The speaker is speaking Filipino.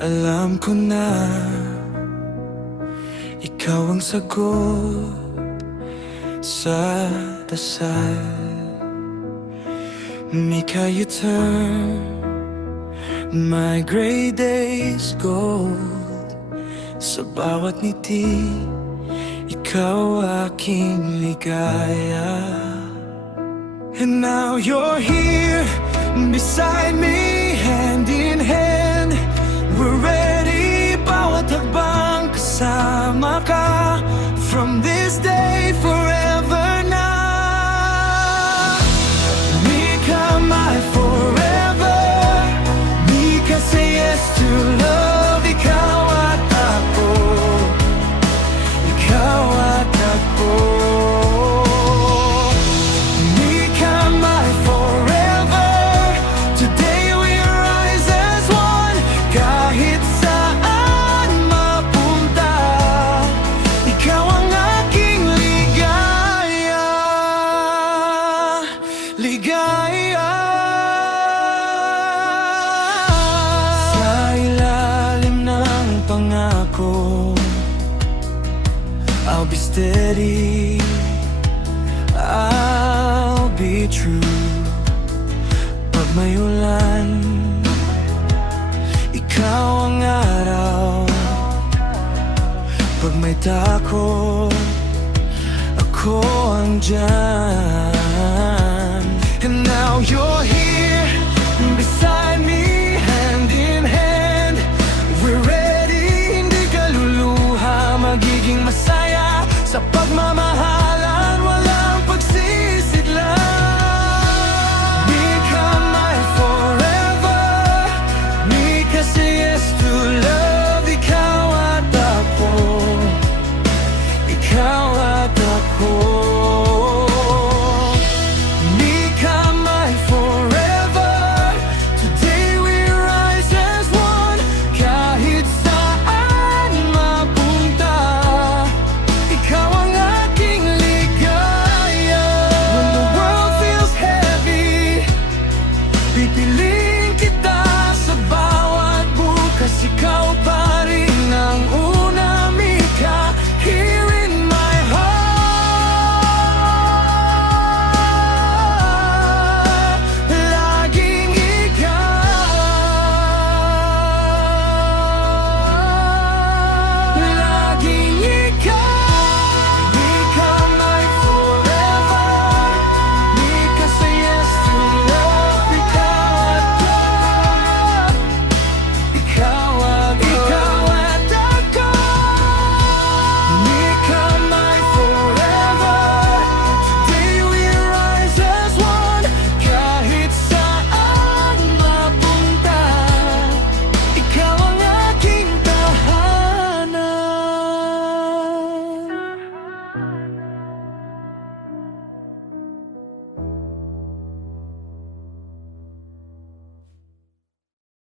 Alam ko na ikaw ang sagot sa dasal. Mika, you turn my gray days gold. Sa bawat ngiti, ikaw aking ligaya. And now you're here beside me, hand in hand. We're ready, bawat hakbang kasama ka. From this day forever na. Mika, my forever. Mika, say yes to love. Ikaw at ako. Ikaw at ako. Mika, my forever. Today we rise as one. Kahit saan mapunta, ikaw ang aking ligaya. Ligaya. Sa ilalim ng pangako, I'll be steady, I'll be true. Pag may ulan, ikaw ang araw. Pag may takot, ako ang dyan. And now you're here